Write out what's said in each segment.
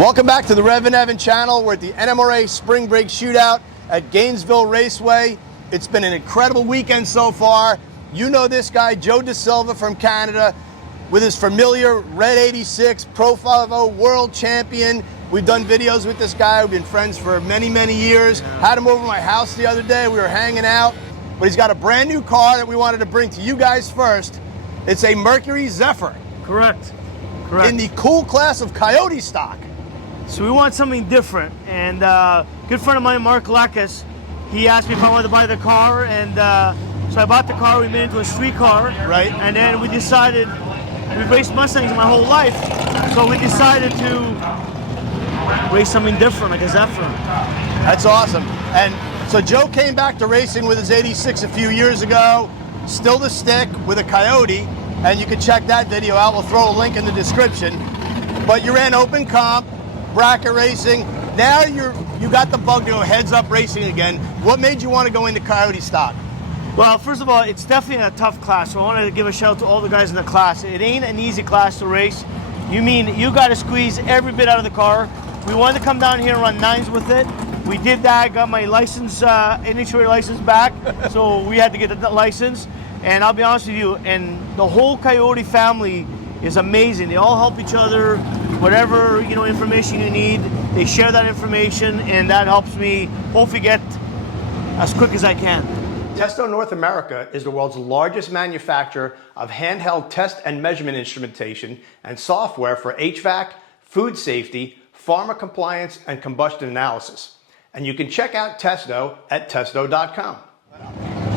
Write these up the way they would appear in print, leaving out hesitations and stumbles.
Welcome back to the REVan channel. We're at the NMRA Spring Break Shootout at Gainesville Raceway. It's been an incredible weekend so far. You know this guy, Joe DaSilva from Canada, with his familiar Red 86 Pro 50 world champion. We've done videos with this guy. We've been friends for many, many years. Had him over my house the other day. We were hanging out. But he's got a brand new car that we wanted to bring to you guys first. It's a Mercury Zephyr. Correct. In the cool class of Coyote Stock. So we want something different, and a good friend of mine, Mark Lacus, he asked me if I wanted to buy the car, and so I bought the car. We made it into a street car, right? And then we decided, we've raced Mustangs my whole life, so we decided to race something different, like a Zephyr. That's awesome. And so Joe came back to racing with his 86 a few years ago, still the stick with a Coyote, and you can check that video out. We'll throw a link in the description. But you ran open comp, bracket racing. Now you got the bug to go heads up racing again. What made you want to go into Coyote Stock? Well, first of all, it's definitely a tough class, so I wanted to give a shout out to all the guys in the class. It ain't an easy class to race. You got to squeeze every bit out of the car. We wanted to come down here and run nines with it. We did that, got my license, NHRA license back, so we had to get the license. And I'll be honest with you, and the whole Coyote family is amazing. They all help each other. Whatever information you need, they share that information, and that helps me hopefully get as quick as I can. Testo North America is the world's largest manufacturer of handheld test and measurement instrumentation and software for HVAC, food safety, pharma compliance, and combustion analysis. And you can check out Testo at testo.com.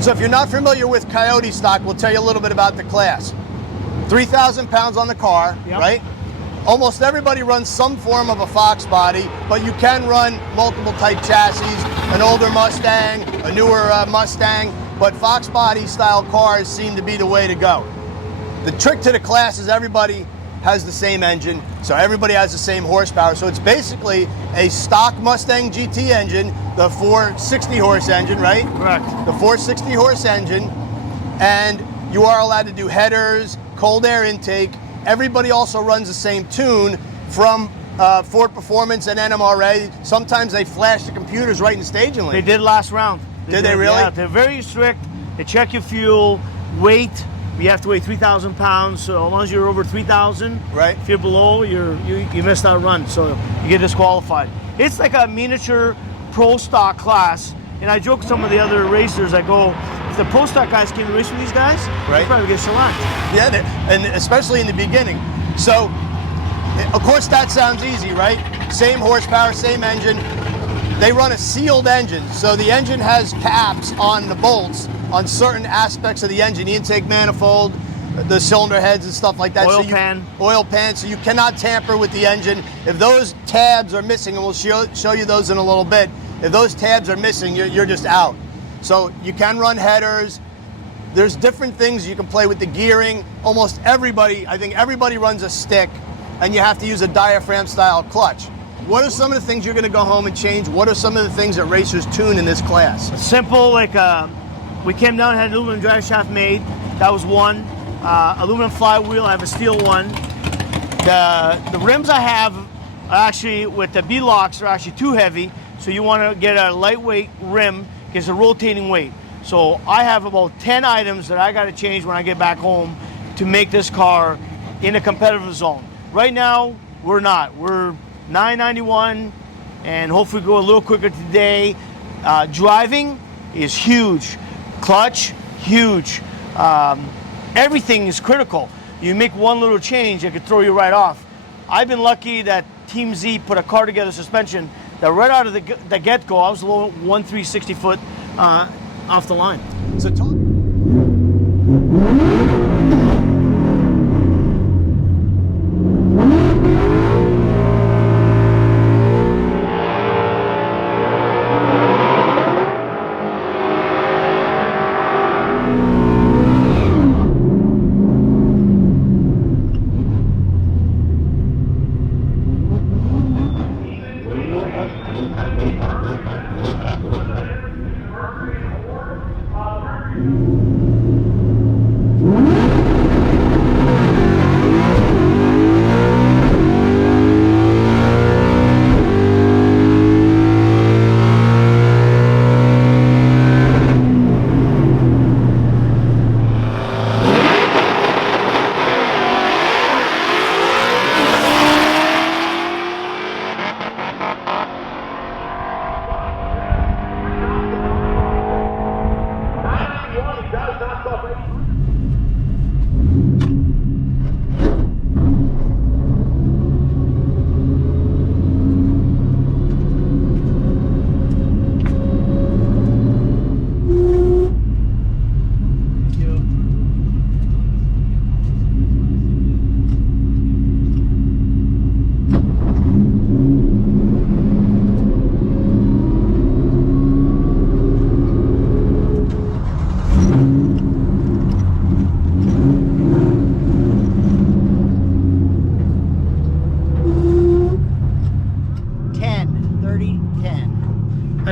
So if you're not familiar with Coyote Stock, we'll tell you a little bit about the class. 3,000 pounds on the car, yep. Right? Almost everybody runs some form of a Foxbody, but you can run multiple type chassis, an older Mustang, a newer Mustang, but Foxbody style cars seem to be the way to go. The trick to the class is everybody has the same engine, so everybody has the same horsepower. So it's basically a stock Mustang GT engine, the 460 horse engine, right? Correct. The 460 horse engine, and you are allowed to do headers, cold air intake. Everybody also runs the same tune from Ford Performance and NMRA. Sometimes they flash the computers right in the staging lane. They did last round. Did they really? Yeah, they're very strict. They check your fuel, weight. You have to weigh 3,000 pounds. So as long as you're over 3,000, right? If you're below, you missed that run, so you get disqualified. It's like a miniature pro stock class. And I joke with some of the other racers. I go, if the pro stock guys came to race with these guys, right, they probably get shellacked. Yeah, and especially in the beginning. So, of course, that sounds easy, right? Same horsepower, same engine. They run a sealed engine, so the engine has caps on the bolts on certain aspects of the engine, the intake manifold, the cylinder heads and stuff like that. Oil pan. Oil pan, so you cannot tamper with the engine. If those tabs are missing, and we'll show you those in a little bit, if those tabs are missing, you're just out. So you can run headers. There's different things you can play with the gearing. Almost everybody, I think everybody runs a stick, and you have to use a diaphragm style clutch. What are some of the things you're going to go home and change? What are some of the things that racers tune in this class? Simple, like we came down and had an aluminum drive shaft made. That was one. Aluminum flywheel, I have a steel one. The rims I have are actually, with the B-locks, are actually too heavy. So you want to get a lightweight rim, because it's a rotating weight. So I have about 10 items that I got to change when I get back home to make this car in a competitive zone. Right now, we're not. We're 991, and hopefully go a little quicker today. Driving is huge. Clutch, huge. Everything is critical. You make one little change, it could throw you right off. I've been lucky that Team Z put a car together, suspension, that right out of the get-go, I was low 1/360 foot off the line. So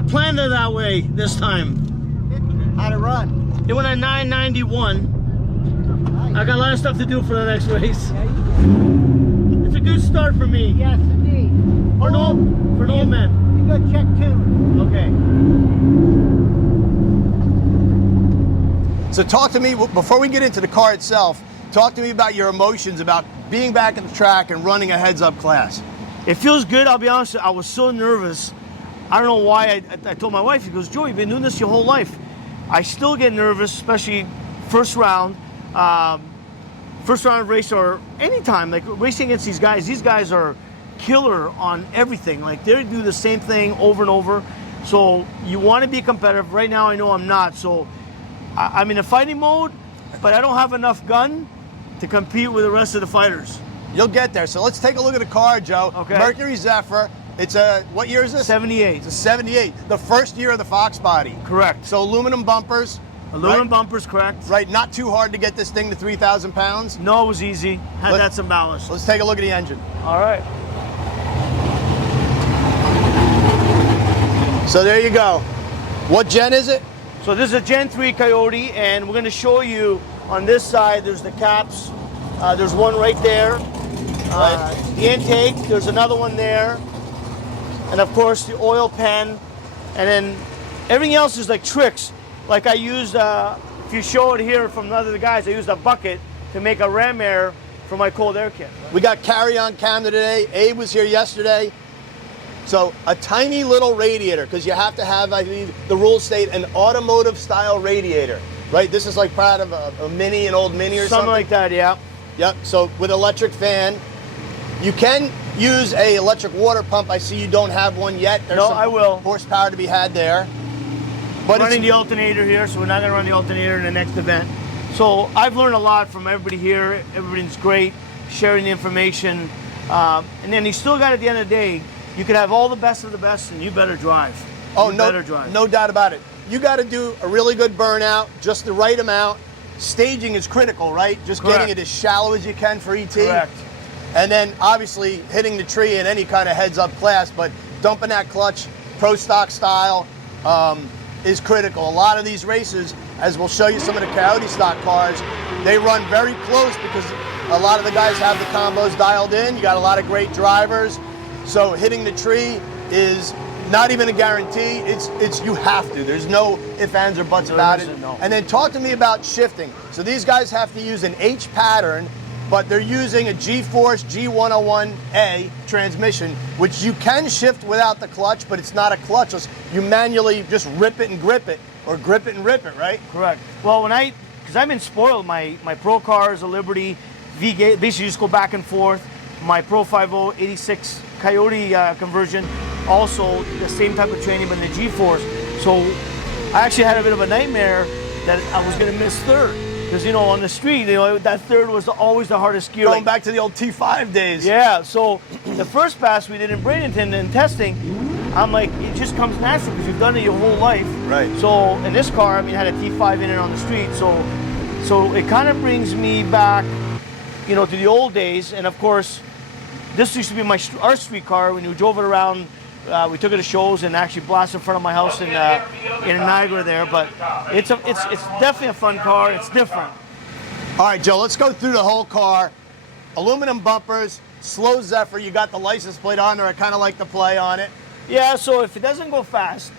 I planned it that way this time. How'd it run? It went at 991. Nice. I got a lot of stuff to do for the next race. It's a good start for me. Yes, indeed. For an old man. You go check two. Okay. So talk to me, before we get into the car itself, talk to me about your emotions about being back at the track and running a heads-up class. It feels good, I'll be honest. I was so nervous. I don't know why. I told my wife, she goes, Joe, you've been doing this your whole life. I still get nervous, especially first round race or anytime, like racing against these guys. These guys are killer on everything. Like they do the same thing over and over. So you want to be competitive. Right now I know I'm not. So I'm in a fighting mode, but I don't have enough gun to compete with the rest of the fighters. You'll get there. So let's take a look at the car, Joe. Okay. Mercury Zephyr. It's a, what year is this? 78. It's a 78. The first year of the Foxbody. Correct. So aluminum bumpers. Aluminum right? bumpers, correct. Right, not too hard to get this thing to 3,000 pounds. No, it was easy. Had some ballast. Let's take a look at the engine. All right. So there you go. What gen is it? So this is a Gen 3 Coyote, and we're going to show you on this side, there's the caps. There's one right there. The intake, there's another one there. And of course the oil pan. And then everything else is like tricks. Like I used, if you show it here from the other guys, I used a bucket to make a ram air for my cold air kit. We got Carrie on camera today. Abe was here yesterday. So a tiny little radiator, because you have to have, I believe, the rules state an automotive style radiator, right? This is like part of a mini, an old mini or something. Something like that, yeah. Yep, so with electric fan. You can use a electric water pump. I see you don't have one yet. There's some I will. horsepower to be had there. But Running the alternator here, so we're not going to run the alternator in the next event. So I've learned a lot from everybody here. Everything's great, sharing the information. And then you still got, at the end of the day, you could have all the best of the best, and you better drive. Better drive. No doubt about it. You got to do a really good burnout, just the right amount. Staging is critical, right? Just Correct. getting it as shallow as you can for ET. Correct. And then obviously hitting the tree in any kind of heads-up class, but dumping that clutch pro stock style is critical. A lot of these races, as we'll show you some of the Coyote Stock cars, they run very close because a lot of the guys have the combos dialed in. You got a lot of great drivers. So hitting the tree is not even a guarantee. It's you have to. There's no ifs, ands, or buts about it. No. And then talk to me about shifting. So these guys have to use an H pattern, but they're using a G-Force G101A transmission, which you can shift without the clutch, but it's not a clutchless. You manually just rip it and grip it, or grip it and rip it, right? Correct. Well, because I've been spoiled, my pro cars, a Liberty, V-Gate, basically just go back and forth. My Pro 50 86 Coyote conversion, also the same type of training, but in the G-Force. So I actually had a bit of a nightmare that I was going to miss third. Because, on the street, that third was always the hardest gear. Going back to the old T5 days. Yeah, so the first pass we did in Bradenton in testing, I'm like, it just comes natural because you've done it your whole life. Right. So in this car, I had a T5 in it on the street. So it kind of brings me back, to the old days. And of course, this used to be our street car. When we drove it around, we took it to shows and actually blasted in front of my house in Niagara there. But it's definitely a fun car. It's different. All right, Joe, let's go through the whole car. Aluminum bumpers, slow Zephyr. You got the license plate on there. I kind of like the play on it. Yeah, so if it doesn't go fast,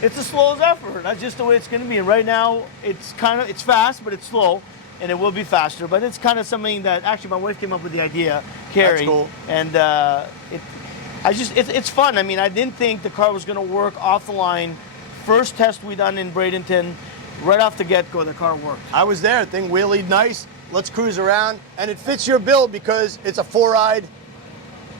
it's a slow Zephyr. That's just the way it's going to be. And right now, it's fast, but it's slow. And it will be faster, but it's kind of something that actually my wife came up with the idea, Carrie. That's cool. And it's fun. I didn't think the car was going to work off the line. First test we done in Bradenton, right off the get-go, the car worked. I was there. Thing wheelied nice. Let's cruise around, and it fits your build because it's a four-eyed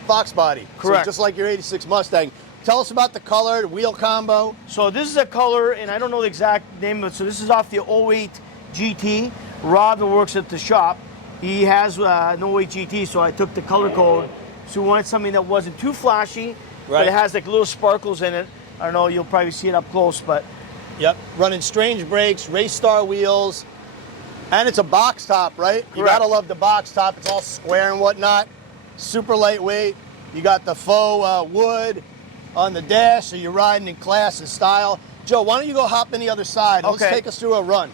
Foxbody. Correct. So just like your '86 Mustang. Tell us about the color, the wheel combo. So this is a color, and I don't know the exact name of it. So this is off the 08 GT. Rob, who works at the shop, he has an 08 GT, so I took the color code. So we wanted something that wasn't too flashy, but it has like little sparkles in it. I don't know, you'll probably see it up close, but. Yep, running strange brakes, race star wheels, and it's a box top, right? Correct. You gotta love the box top. It's all square and whatnot. Super lightweight. You got the faux wood. on the dash, so you're riding in class and style. Joe, why don't you go hop in the other side? Let's take us through a run.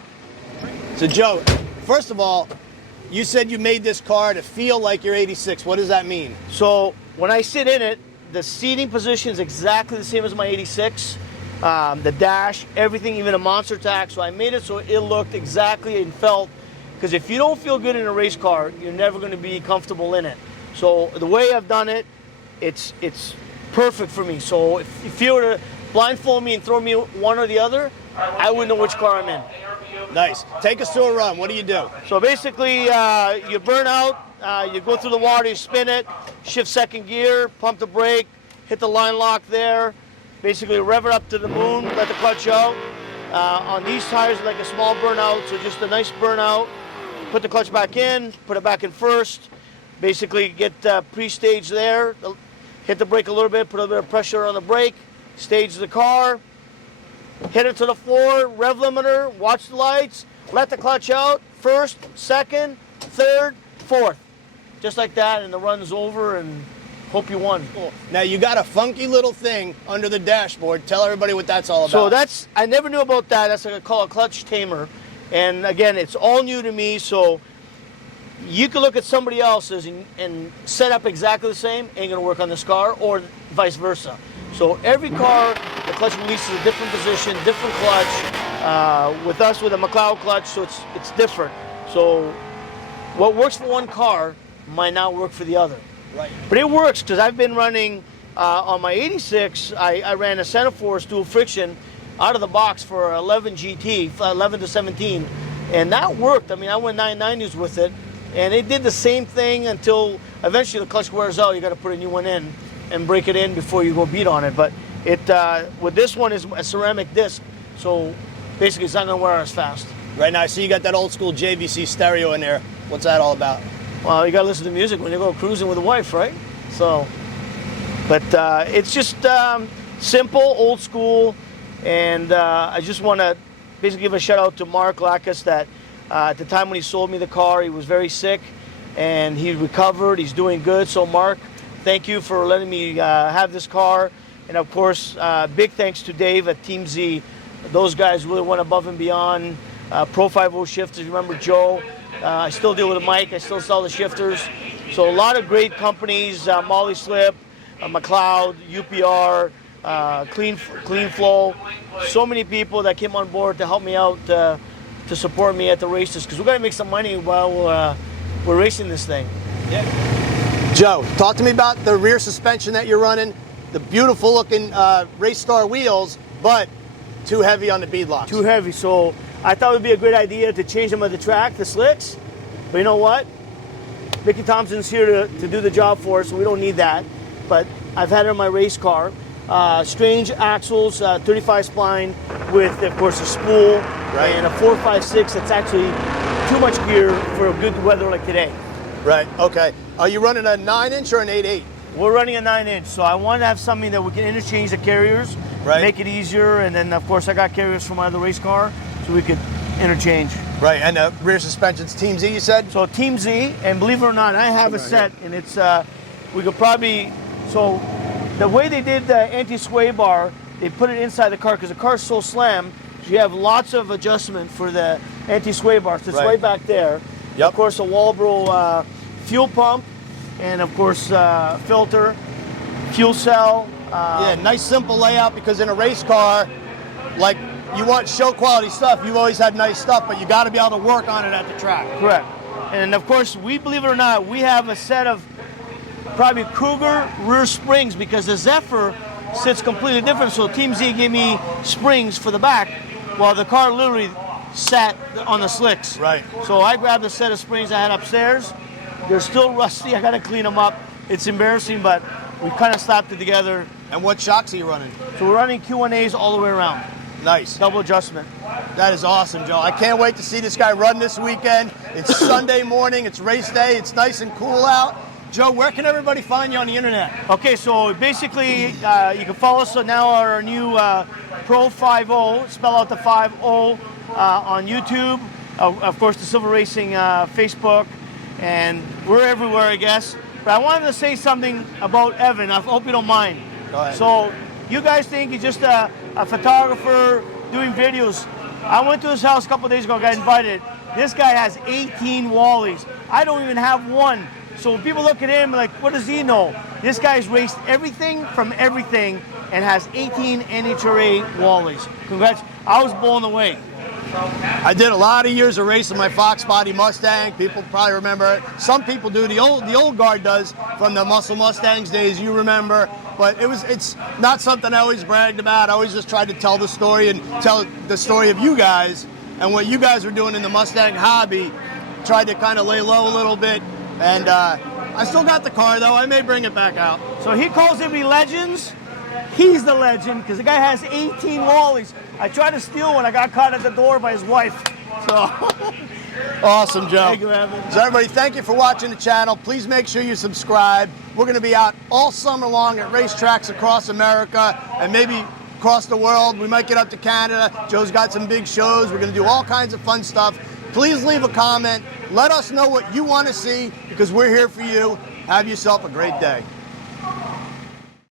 So Joe, first of all, you said you made this car to feel like you're 86. What does that mean? So when I sit in it, the seating position is exactly the same as my 86. The dash, everything, even a monster tack. So I made it so it looked exactly and felt, because if you don't feel good in a race car, you're never going to be comfortable in it. So the way I've done it, it's perfect for me. So if you were to blindfold me and throw me one or the other, I wouldn't know which car I'm in. Nice. Take us through a run. What do you do? So basically, you burn out, you go through the water, you spin it, shift second gear, pump the brake, hit the line lock there, basically rev it up to the moon, let the clutch out. On these tires, like a small burnout, so just a nice burnout. Put the clutch back in, put it back in first, basically get pre-staged there, hit the brake a little bit, put a little bit of pressure on the brake, stage the car, hit it to the floor, rev limiter, watch the lights, let the clutch out, first, second, third, fourth. Just like that, and the run's over, and hope you won. Cool. Now you got a funky little thing under the dashboard. Tell everybody what that's all about. So that's, I never knew about that. That's what I call a clutch tamer. And again, it's all new to me, so you can look at somebody else's and set up exactly the same, ain't gonna work on this car, or vice versa. So every car, the clutch releases a different position, different clutch. With us, with a McLeod clutch, so it's different. So what works for one car might not work for the other. Right. But it works, because I've been running, on my 86, I ran a Center Force dual friction out of the box for 11 GT, 11 to 17, and that worked. I mean, I went 990s with it, and it did the same thing until eventually the clutch wears out. You got to put a new one in and break it in before you go beat on it. But it with this one is a ceramic disc, so basically it's not going to wear as fast. Right now, I see you got that old school JVC stereo in there. What's that all about? Well, you got to listen to music when you go cruising with a wife, right? So, but it's just simple, old school, and I just want to basically give a shout out to Mark Lackas that at the time when he sold me the car, he was very sick, and he recovered. He's doing good. So, Mark, thank you for letting me have this car, and of course, big thanks to Dave at Team Z. Those guys really went above and beyond. Pro 5.0 shifters. Remember Joe? I still deal with Mike. I still sell the shifters. So a lot of great companies, Molly Slip, McLeod, UPR, Clean Flow. So many people that came on board to help me out, to support me at the races, because we're going to make some money while we're racing this thing. Yeah. Joe, talk to me about the rear suspension that you're running, the beautiful looking Race Star wheels, but too heavy on the beadlocks. Too heavy, so I thought it would be a great idea to change them at the track, the slicks. But you know what? Mickey Thompson's here to do the job for us, so we don't need that. But I've had it in my race car. Strange axles, 35 spline with, of course, a spool, right, and a 456 that's actually too much gear for a good weather like today. Right, okay. Are you running a 9-inch or an 8.8? We're running a 9-inch, so I wanted to have something that we can interchange the carriers, right, make it easier, and then, of course, I got carriers from my other race car, so we could interchange. Right, and the rear suspension's Team Z, you said? So Team Z, and believe it or not, I have a set, and it's, we could probably, so the way they did the anti-sway bar, they put it inside the car, because the car's so slim, so you have lots of adjustment for the anti-sway bar. So it's right back there. Yep. Of course, a Walbro fuel pump, and of course, filter, fuel cell. Yeah, nice simple layout, because in a race car, like, you want show quality stuff. You've always had nice stuff, but you got to be able to work on it at the track. Correct. And of course, we, believe it or not, we have a set of probably Cougar rear springs, because the Zephyr sits completely different. So Team Z gave me springs for the back, while the car literally sat on the slicks. Right. So I grabbed a set of springs I had upstairs. They're still rusty. I got to clean them up. It's embarrassing, but we kind of slapped it together. And what shocks are you running? So we're running Q&As all the way around. Nice. Double adjustment. That is awesome, Joe. I can't wait to see this guy run this weekend. It's Sunday morning. It's race day. It's nice and cool out. Joe, where can everybody find you on the internet? Okay, so basically, you can follow us now on our new Pro 5.0, spell out the 5.0, on YouTube. Of course, the Silver Racing Facebook, and we're everywhere, I guess. But I wanted to say something about Evan. I hope you don't mind. Go ahead. So You guys think he's just a photographer doing videos. I went to his house a couple days ago, got invited. This guy has 18 Wallies. I don't even have one. So when people look at him like, what does he know? This guy's raced everything from everything and has 18 NHRA Wallies. Congrats. I was blown away. I did a lot of years of racing my Foxbody Mustang. People probably remember it. Some people do. The old guard does from the Muscle Mustangs days. You remember, but it's not something I always bragged about. I always just tried to tell the story and tell the story of you guys and what you guys were doing in the Mustang hobby. Tried to kind of lay low a little bit, and I still got the car though. I may bring it back out. So he calls every legends. He's the legend because the guy has 18 Wallies. I tried to steal one. I got caught at the door by his wife. So awesome, Joe. Thank you, Evan. So everybody, thank you for watching the channel. Please make sure you subscribe. We're going to be out all summer long at racetracks across America and maybe across the world. We might get up to Canada. Joe's got some big shows. We're going to do all kinds of fun stuff. Please leave a comment. Let us know what you want to see because we're here for you. Have yourself a great day.